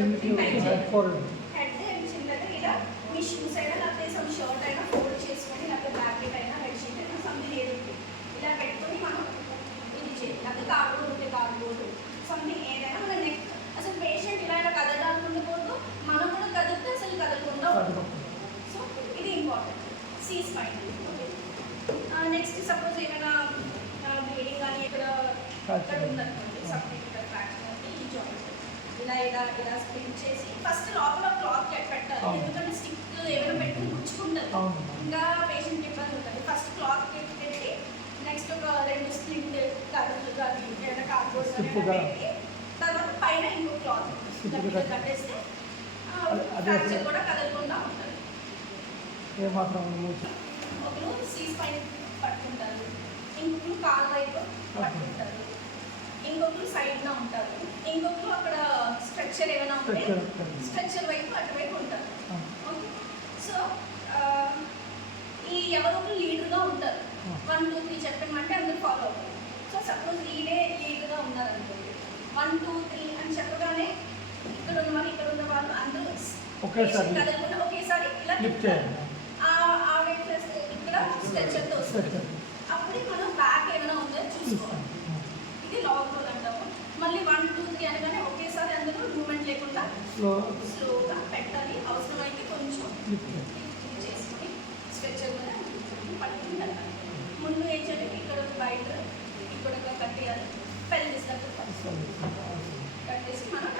Head చిన్నగా ఇలా మీ shoes అయినా లేకపోతే సమ్ షర్ట్ అయినా ఫోల్డ్ చేసుకొని లేకపోతే బ్లాకెట్ అయినా బెడ్షీట్ అయినా సంథింగ్ ఏది ఉంది ఇలా పెట్టుకొని మనం ఇది చేయాలి లేకపోతే కార్డ్బోర్డ్ ఉంటే కార్డ్బోర్డ్ సంథింగ్ ఏదైనా మన నెక్ అసలు పేషెంట్ ఇలా ఇలా ఉండకూడదు మనం కూడా కదిలితే అసలు కదలకుండా సో ఇది important C spine next suppose ఏమైనా బ్లీడింగ్ కానీ ఇక్కడ ఇక్కడ ఉందనుకోండి సపరేట్ ఇక్కడ క్రాక్ ఈ జాయింట్ ఇలా ఇలా స్ప్రింగ్ చేసి ఫస్ట్ లోపల క్లాత్ పెట్టాలి. ఎందుకంటే స్టిక్ ఏమైనా పెట్టుకుని గుచ్చుకుంటుంది. ఇంకా పేషెంట్ ఇబ్బంది ఉంటుంది. ఫస్ట్ క్లాత్ పెట్టి పెట్టి నెక్స్ట్ ఒక రెండు స్ప్రింట్ కర్రలు కానీ ఏదైనా కార్డ్బోర్డ్. పెట్టి తర్వాత పైన ఇంకో క్లాత్ కట్టేస్తే ఫ్రాక్చర్ కూడా కదలకుండా ఉంటుంది. ఒకరు సీస్ పైన పట్టుకుంటారు ఇంకొకరు కాలు వైపు పట్టుకుంటారు ఇంకొకరు సైడ్న ఉంటారు. ఇంకొకరు అక్కడ స్ట్రక్చర్ ఏమైనా ఉంటే. స్ట్రక్చర్ వైపు అటువైపు ఉంటారు. ఓకే. సో ఈ ఎవరో ఒకరు లీడర్గా ఉంటారు. వన్ టూ త్రీ చెప్పమంటే అందరూ ఫాలో అవుతారు. సో సపోజ్ లీడే లీడర్గా ఉన్నారనుకోండి వన్ టూ త్రీ అని చెప్పగానే ఇక్కడ ఉన్న వాళ్ళు ఇక్కడ ఉన్న వాళ్ళు అందరూ కదలకుండా ఒకేసారి ఇలా ఆ వెయిట్ ఇక్కడ స్ట్రెచర్తో వస్తుంది. అప్పుడే మనం బ్యాక్ ఏమైనా ఉందో చూసుకోవాలి చూస్తాం ఇది లాంగ్ రోల్ అంటాము మళ్ళీ వన్ టూ త్రీ అనగానే ఒకేసారి అందరూ మూమెంట్ లేకుండా స్లో స్లోగా పెట్టాలి. అవసరమైతే కొంచెం చేసుకొని స్ట్రెచర్ కూడా పట్టుకుని వెళ్ళాలి ముందు ఏం చేయాలి ఇక్కడ ఒక బయట ఇక్కడ ఒక కట్టేయాలి. పెళ్ళి దగ్గర కట్టేసి మనం